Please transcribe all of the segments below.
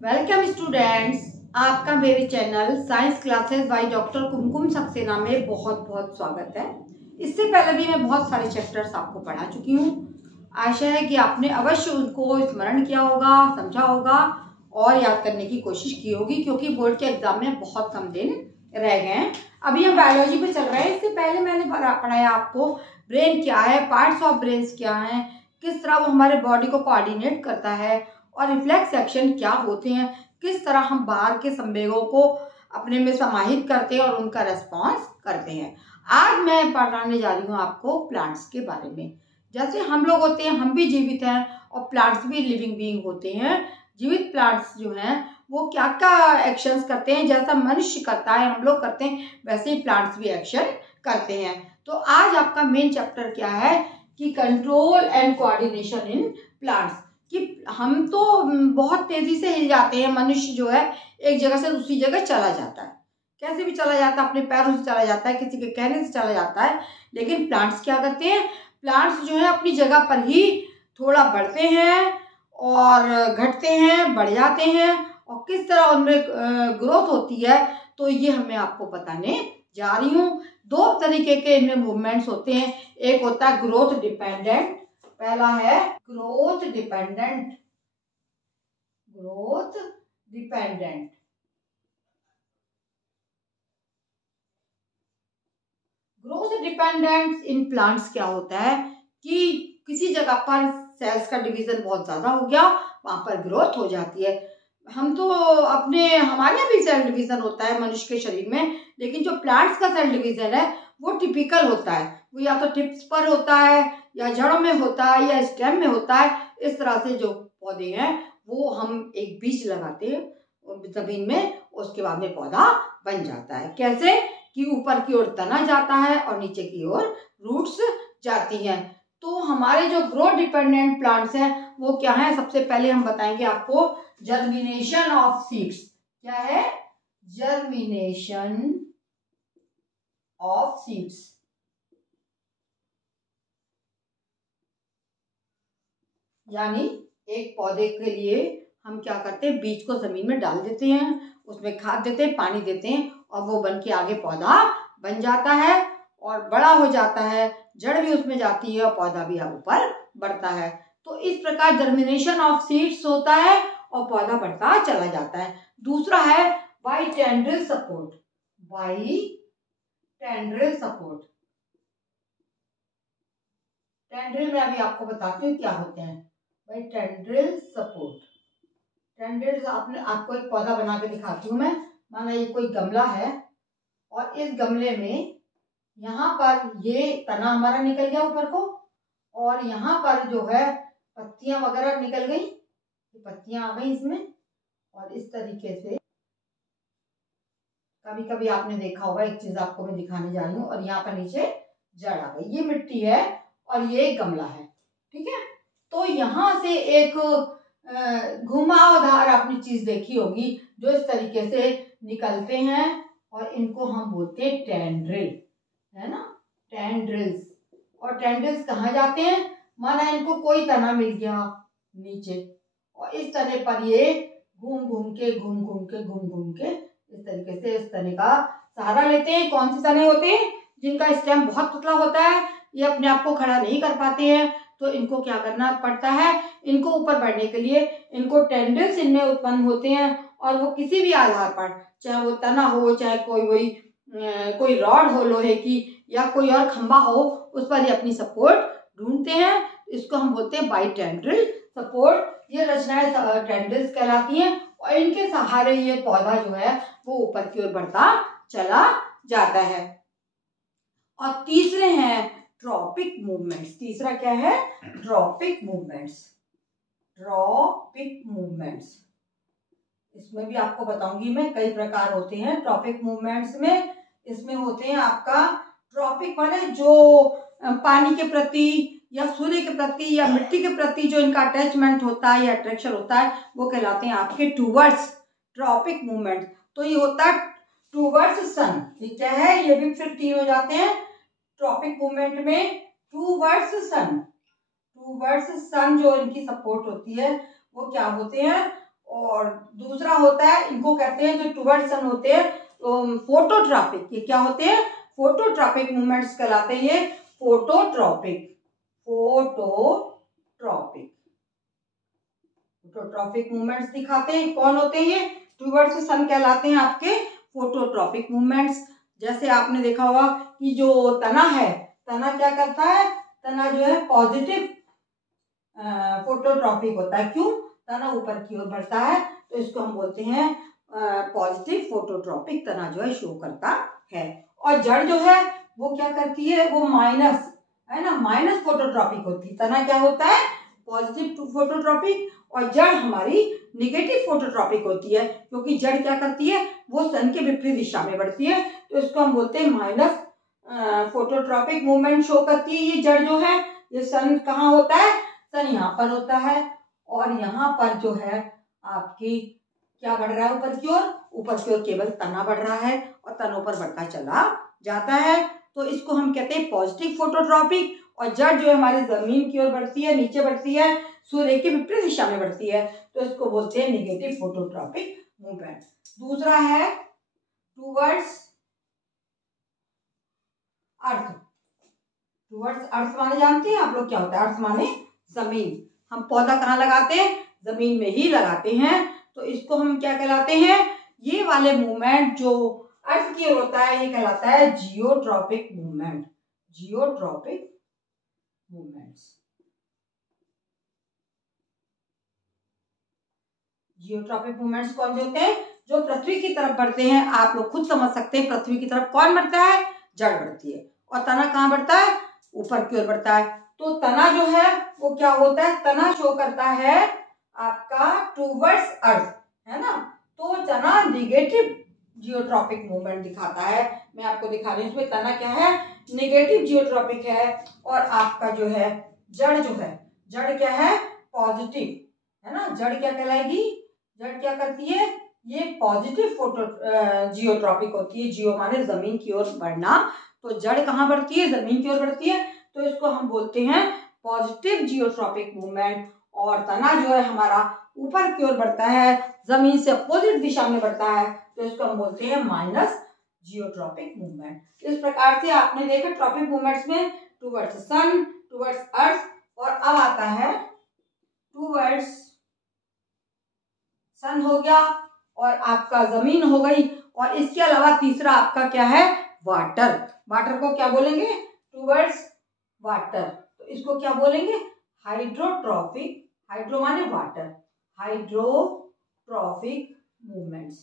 Welcome students, आपका मेरे channel science classes by doctor Kumkum Saxena में बहुत बहुत स्वागत है। इससे पहले भी मैं बहुत सारे चैप्टर्स आपको पढ़ा चुकी हूँ। आशा है कि आपने अवश्य उनको स्मरण किया होगा, समझा होगा और याद करने की कोशिश की होगी, क्योंकि बोर्ड के एग्जाम में बहुत कम दिन रह गए हैं। अभी हम बायोलॉजी पे चल रहे हैं। इससे पहले मैंने पढ़ाया आपको ब्रेन क्या है, पार्ट्स ऑफ ब्रेन्स क्या हैं, किस तरह वो हमारे बॉडी को कोऑर्डिनेट करता है और रिफ्लेक्स एक्शन क्या होते हैं, किस तरह हम बाहर के संवेगों को अपने में समाहित करते हैं और उनका रेस्पॉन्स करते हैं। आज मैं पढ़ाने जा रही हूँ आपको प्लांट्स के बारे में। जैसे हम लोग होते हैं, हम भी जीवित हैं और प्लांट्स भी लिविंग बीइंग होते हैं। जीवित प्लांट्स जो हैं वो क्या क्या एक्शंस करते हैं, जैसा मनुष्य करता है, हम लोग करते हैं, वैसे ही प्लांट्स भी एक्शन करते हैं। तो आज आपका मेन चैप्टर क्या है कि control and coordination in plants. कि हम तो बहुत तेजी से हिल जाते हैं, मनुष्य जो है एक जगह से दूसरी जगह चला जाता है, कैसे भी चला जाता है, अपने पैरों से चला जाता है, किसी के कहने से चला जाता है। लेकिन प्लांट्स क्या करते हैं, प्लांट्स जो है अपनी जगह पर ही थोड़ा बढ़ते हैं और घटते हैं, बढ़ जाते हैं, और किस तरह उनमें ग्रोथ होती है, तो ये मैं आपको बताने जा रही हूँ। दो तरीके के इनमें मूवमेंट्स होते हैं। एक होता है ग्रोथ डिपेंडेंट, पहला है growth dependent. Growth dependent growth dependent in plants क्या होता है कि किसी जगह पर सेल्स का डिवीजन बहुत ज्यादा हो गया, वहां पर ग्रोथ हो जाती है। हम तो हमारे यहाँ भी सेल डिवीजन होता है मनुष्य के शरीर में, लेकिन जो प्लांट्स का सेल डिवीजन है वो टिपिकल होता है। वो या तो टिप्स पर होता है, या जड़ों में होता है, या स्टेम में होता है। इस तरह से जो पौधे हैं वो हम एक बीज लगाते हैं जमीन में, उसके बाद में पौधा बन जाता है। कैसे कि ऊपर की ओर तना जाता है और नीचे की ओर रूट्स जाती हैं। तो हमारे जो ग्रोथ डिपेंडेंट प्लांट्स हैं वो क्या है, सबसे पहले हम बताएंगे आपको जर्मिनेशन ऑफ सीड्स। क्या है? Germination of seeds. यानी एक पौधे के लिए हम क्या करते हैं, बीज को जमीन में डाल देते हैं, उसमें खाद देते हैं, पानी देते हैं, और वो बन के आगे पौधा बन जाता है और बड़ा हो जाता है, जड़ भी उसमें जाती है और पौधा भी ऊपर बढ़ता है। तो इस प्रकार जर्मिनेशन ऑफ सीड्स होता है और पौधा बढ़ता चला जाता है। दूसरा है by tendril support. By tendril support. Tendril में अभी आपको बताती हूँ क्या होते हैं। By tendril support. टेंड्रिल्स आपको एक पौधा बना के दिखाती हूँ मैं। माना ये कोई गमला है और इस गमले में यहाँ पर ये तना हमारा निकल गया ऊपर को, और यहाँ पर जो है पत्तियां वगैरह निकल गई, पत्तियां आ गई इसमें, और इस तरीके से कभी कभी आपने देखा होगा, एक चीज आपको मैं दिखाने जा रही हूँ, और यहाँ पर नीचे जड़ आ गई। ये मिट्टी है और ये गमला है, ठीक है। तो यहाँ से एक घुमावदार आपने चीज देखी होगी जो इस तरीके से निकलते हैं, और इनको हम बोलते हैं टेंड्रिल, है ना, टेंड्रिल्स। और टेंड्रिल्स कहाँ जाते हैं, माना इनको कोई तना मिल गया नीचे, और इस तने पर ये घूम घूम के इस तरीके से इस तने का सहारा लेते हैं। कौन से तने होते हैं, जिनका स्टेम बहुत पतला होता है, ये अपने आप को खड़ा नहीं कर पाते हैं, तो इनको क्या करना पड़ता है, इनको ऊपर बढ़ने के लिए इनको टेंड्रिल्स इनमें उत्पन्न होते हैं, और वो किसी भी आधार पर, चाहे वो तना हो, चाहे कोई रॉड हो लोहे की, या कोई और खंबा हो, उस पर ये अपनी सपोर्ट ढूंढते हैं। इसको हम बोलते हैं बाई टेंड्रिल सपोर्ट। ये रचनाएं टेंड्रिल्स कहलाती हैं, और इनके सहारे ये पौधा जो है वो ऊपर की ओर बढ़ता चला जाता है। और तीसरे हैं ट्रॉपिक मूवमेंट्स। तीसरा क्या है, ट्रॉपिक मूवमेंट्स। ट्रॉपिक मूवमेंट्स, इसमें भी आपको बताऊंगी मैं, कई प्रकार होते हैं ट्रॉपिक मूवमेंट्स में। इसमें होते हैं आपका ट्रॉपिक माने जो पानी के प्रति या सूर्य के प्रति या मिट्टी के प्रति जो इनका अटैचमेंट होता है या अट्रैक्शन होता है, वो कहलाते हैं आपके टूवर्ड्स ट्रॉपिक मूवमेंट। तो ये होता है टूवर्ड्स सन। ये क्या है, ये भी फिर तीन हो जाते हैं ट्रॉपिक मूवमेंट में। टूवर्ड्स सन, टूवर्ड्स सन जो इनकी सपोर्ट होती है वो क्या होते हैं, और दूसरा होता है, इनको कहते हैं जो टुवर्ड्स सन होते हैं फोटोट्रॉपिक। ये क्या होते हैं? फोटोट्रॉपिक मूवमेंट्स कहलाते हैं ये, फोटोट्रॉपिक। फोटोट्रॉपिक मूवमेंट्स दिखाते हैं। कौन होते हैं ये? टुवर्ड्स सन कहलाते हैं आपके फोटोट्रॉपिक मूवमेंट्स। जैसे आपने देखा होगा कि जो तना है, तना क्या करता है? तना जो है पॉजिटिव फोटोट्रॉपिक होता है। क्यों? तना ऊपर की ओर बढ़ता है, तो इसको हम बोलते हैं पॉजिटिव फोटोट्रॉपिक। तना जो है शो करता है। और जड़ जो है वो क्या करती है? वो माइनस, है ना, माइनस फोटोट्रॉपिक होती है। तना क्या होता है? पॉजिटिव फोटोट्रॉपिक, और जड़ हमारी निगेटिव फोटोट्रॉपिक होती है, क्योंकि जड़ क्या करती है? वो सन के विपरीत दिशा में बढ़ती है, तो इसको हम बोलते हैं माइनस फोटोट्रॉपिक मूवमेंट शो करती है ये जड़ जो है। ये सन कहाँ होता है? सन यहाँ पर होता है, और यहाँ पर जो है आपकी क्या बढ़ रहा है? ऊपर की ओर। ऊपर की ओर केवल तना बढ़ रहा है, और तना ऊपर बढ़ता चला जाता है, तो इसको हम कहते हैं पॉजिटिव फोटोट्रॉपिक। और जड़ जो है हमारी जमीन की ओर बढ़ती है, नीचे बढ़ती है, सूर्य के विपरीत दिशा में बढ़ती है, तो इसको बोलते हैं निगेटिव फोटोट्रॉपिक मूवमेंट। दूसरा है टुवर्ड्स अर्थ। टुवर्ड्स अर्थ माने जानते हैं आप लोग क्या होता है? अर्थ माने जमीन। हम पौधा कहाँ लगाते हैं? जमीन में ही लगाते हैं, तो इसको हम क्या कहलाते हैं? ये वाले मूवमेंट जो अर्थ की ओर होता है ये कहलाता है geotropic movement. Geotropic movements. Geotropic movements कौन से होते हैं? जो पृथ्वी की तरफ बढ़ते हैं। आप लोग खुद समझ सकते हैं, पृथ्वी की तरफ कौन बढ़ता है? जड़ बढ़ती है। और तना कहाँ बढ़ता है? ऊपर की ओर बढ़ता है। तो तना जो है वो क्या होता है? तना शो करता है आपका टुवर्ड्स अर्थ, है ना। तो तना निगेटिव जियोट्रॉपिक मूवमेंट दिखाता है। मैं आपको दिखा रही हूँ, इसमें तना क्या है? निगेटिव जियोट्रॉपिक है। और आपका जो है जड़ जो है, जड़ क्या है? पॉजिटिव, है ना। जड़ क्या कहलाएगी? जड़ क्या करती है? ये पॉजिटिव फोटो जियोट्रॉपिक होती है। जियो माने जमीन की ओर बढ़ना, तो जड़ कहाँ बढ़ती है? जमीन की ओर बढ़ती है, तो इसको हम बोलते हैं पॉजिटिव जियोट्रॉपिक मूवमेंट। और तना जो है हमारा ऊपर की ओर बढ़ता है, जमीन से अपोजिट दिशा में बढ़ता है, तो इसको हम बोलते हैं माइनस जियोट्रॉपिक मूवमेंट। इस प्रकार से आपने देखा ट्रॉपिक मूवमेंट्स में टुवर्ड्स सन, टुवर्ड्स अर्थ, और अब आता है टुवर्ड्स सन हो गया, और आपका जमीन हो गई। और इसके अलावा तीसरा आपका क्या है? वाटर। वाटर को क्या बोलेंगे? Towards water. तो इसको क्या बोलेंगे? हाइड्रोट्रॉपिक। हाइड्रो माने वाटर, हाइड्रोट्रॉपिक मूवमेंट्स।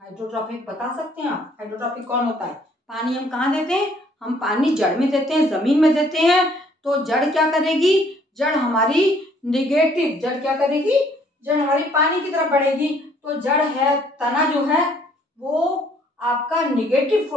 हाइड्रोट्रॉपिक बता सकते हैं आप? हाइड्रोट्रॉपिक कौन होता है? पानी हम कहाँ देते हैं? हम पानी जड़ में देते हैं, जमीन में देते हैं। तो जड़ क्या करेगी? जड़ हमारी निगेटिव, जड़ क्या करेगी? जड़ हमारी पानी की तरफ बढ़ेगी। तो जड़ है, तना जो है वो आपका निगेटिव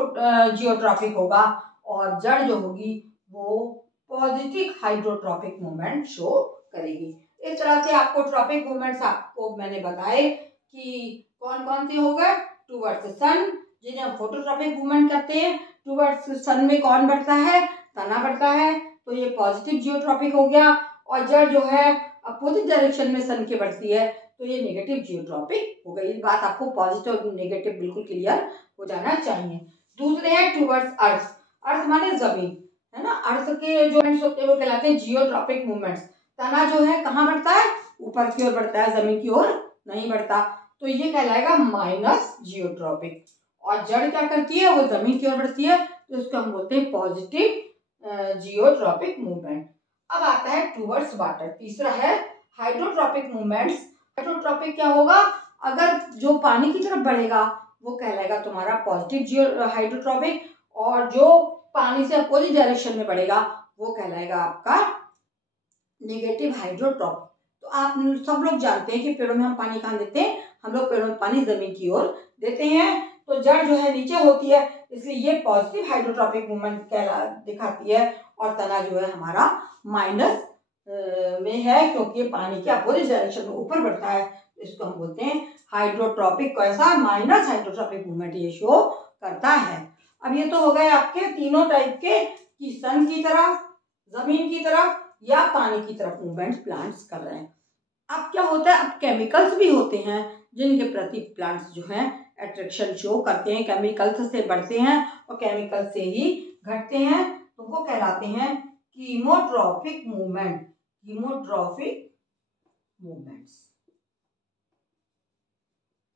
जियोट्रॉपिक होगा, और जड़ जो होगी वो पॉजिटिव हाइड्रोट्रॉपिक मूवमेंट शो करेगी। इस तरह से आपको ट्रॉपिक मूवमेंट्स आपको मैंने बताए कि कौन कौन से हो गए। टुवर्ड्स सन, जिन्हें हम फोटोट्रॉपिक मूवमेंट कहते हैं। टुवर्ड्स सन में कौन बढ़ता है? तना बढ़ता है, तो ये पॉजिटिव जियोट्रॉपिक हो गया। और जड़ जो है अपोजिट डायरेक्शन में सन के बढ़ती है, तो ये नेगेटिव जियोट्रॉपिक हो गई। ये बात आपको पॉजिटिव और नेगेटिव बिल्कुल क्लियर हो जाना चाहिए। दूसरे है टुवर्ड्स अर्थ। अर्थ माने जमीन, है ना। अर्थ के जो मूवमेंट्स होते हैं वो कहलाते हैं जियोट्रॉपिक मूवमेंट्स। तना जो है कहाँ बढ़ता है? ऊपर की ओर बढ़ता है, जमीन की ओर नहीं बढ़ता, तो ये कहलाएगा माइनस जियोट्रॉपिक। और जड़ क्या करती है? वो जमीन की ओर बढ़ती है, तो इसको हम बोलते हैं पॉजिटिव जियोट्रॉपिक मूवमेंट। अब आता है टुवर्ड्स वाटर। तीसरा है हाइड्रोट्रॉपिक मूवमेंट्स। हाइड्रोट्रॉपिक क्या होगा? अगर जो पानी की तरफ बढ़ेगा वो कहलाएगा तुम्हारा पॉजिटिव हाइड्रोट्रॉपिक, और जो पानी से अपोजिट डायरेक्शन में बढ़ेगा वो कहलाएगा आपका नेगेटिव हाइड्रोट्रॉपिक। तो आप सब लोग जानते हैं कि पेड़ों में हम पानी कहाँ देते हैं? हम लोग पेड़ों में पानी जमीन की ओर देते हैं। तो जड़ जो है नीचे होती है, इसलिए ये पॉजिटिव हाइड्रोट्रॉपिक मूवमेंट दिखाती है। और तना जो है हमारा माइनस में है, क्योंकि ये पानी के अपोजिट डायरेक्शन में ऊपर बढ़ता है, तो इसको हम बोलते हैं हाइड्रोट्रॉपिक। कैसा? माइनस हाइड्रोट्रॉपिक मूवमेंट ये शो करता है। अब ये तो हो गए आपके तीनों टाइप के, कि सन की तरफ, जमीन की तरफ या पानी की तरफ मूवमेंट प्लांट्स कर रहे हैं। अब क्या होता है, अब केमिकल्स भी होते हैं जिनके प्रति प्लांट्स जो हैं अट्रैक्शन शो करते हैं, केमिकल्स से बढ़ते हैं और केमिकल से ही घटते हैं, तो वो कहलाते हैं कीमोट्रॉपिक मूवमेंट। Chemotropic movements.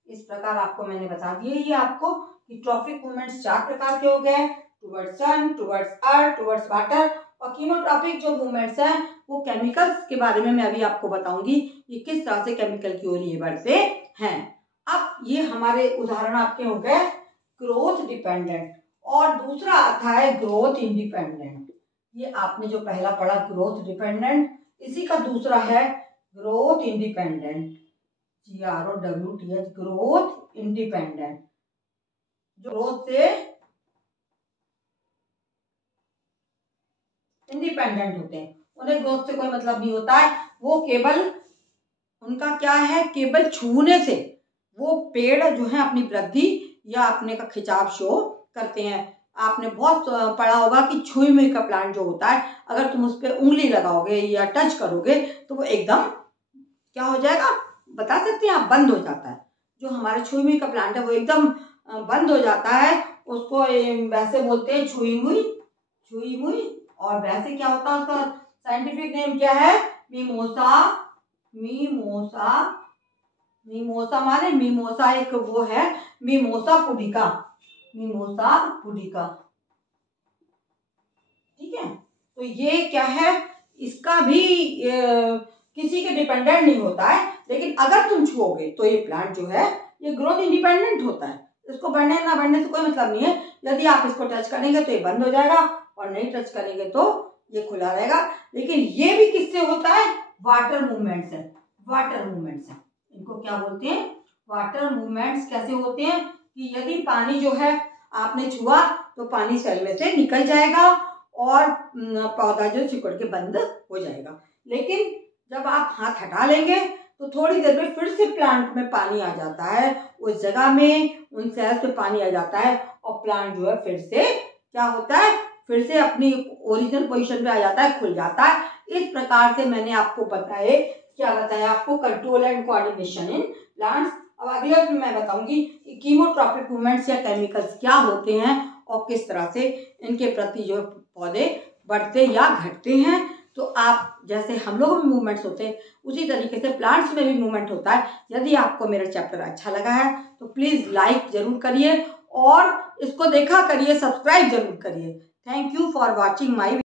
इस प्रकार आपको मैंने बता दिया ये आपको कि ट्रॉपिक मूवमेंट्स 4 प्रकार के हो गए, टुवर्ड्स सन, टुवर्ड्स अर्थ, टुवर्ड्स वाटर। और कीमोट्रॉपिक जो मूवमेंट्स हैं वो केमिकल्स के बारे में मैं अभी आपको बताऊंगी कि किस तरह से केमिकल की ओर ये बढ़ते हैं। अब ये हमारे उदाहरण आपके हो गए ग्रोथ डिपेंडेंट, और दूसरा आता है ग्रोथ इंडिपेंडेंट। ये आपने जो पहला पढ़ा ग्रोथ डिपेंडेंट, इसी का दूसरा है growth independent, GROWTH, growth independent. जो ग्रोथ से इंडिपेंडेंट होते हैं, उन्हें ग्रोथ से कोई मतलब नहीं होता है, वो केवल उनका क्या है, केवल छूने से वो पेड़ जो है अपनी वृद्धि या अपने का खिंचाव शो करते हैं। आपने बहुत पढ़ा होगा कि छुई मुई का प्लांट जो होता है, अगर तुम उस पर उंगली लगाओगे या टच करोगे तो वो एकदम क्या हो जाएगा, बता सकते हैं आप, बंद हो जाता है। जो हमारे छुई मुई का प्लांट है वो एकदम बंद हो जाता है, उसको वैसे बोलते हैं छुई मुई, छुई मुई। और वैसे क्या होता है, उसका साइंटिफिक नेम क्या है, मिमोसा। मिमोसा, मिमोसा माने मिमोसा एक वो है, मिमोसा पुडिका, मिमोसा पुडिका। ठीक है, तो ये क्या है, इसका भी किसी के डिपेंडेंट नहीं होता है, लेकिन अगर तुम छुओगे तो ये प्लांट जो है ये ग्रोथ इंडिपेंडेंट होता है, इसको बढ़ने ना बढ़ने से कोई मतलब नहीं है। यदि आप इसको टच करेंगे तो ये बंद हो जाएगा और नहीं टच करेंगे तो ये खुला रहेगा। लेकिन ये भी किससे होता है, वाटर मूवमेंट से। वाटर मूवमेंट्स है, इनको क्या बोलते हैं, वाटर मूवमेंट्स। कैसे होते हैं कि यदि पानी जो है आपने छुआ तो पानी सेल में से निकल जाएगा और पौधा जो सिकुड़ के बंद हो जाएगा। लेकिन जब आप हाथ हटा लेंगे तो थोड़ी देर में फिर से प्लांट में पानी आ जाता है, उस जगह में उन सेल्स में पानी आ जाता है और प्लांट जो है फिर से क्या होता है, फिर से अपनी ओरिजिनल पोजीशन पे आ जाता है, खुल जाता है। इस प्रकार से मैंने आपको बताया, क्या बताया आपको, control and coordination in plants. अब अगले में मैं बताऊंगी कि कीमोट्रॉपिक मूवमेंट्स या केमिकल्स क्या होते हैं और किस तरह से इनके प्रति जो पौधे बढ़ते या घटते हैं। तो आप जैसे हम लोग में मूवमेंट्स होते हैं उसी तरीके से प्लांट्स में भी मूवमेंट होता है। यदि आपको मेरा चैप्टर अच्छा लगा है तो प्लीज़ लाइक जरूर करिए और इसको देखा करिए, सब्सक्राइब जरूर करिए। Thank you for watching my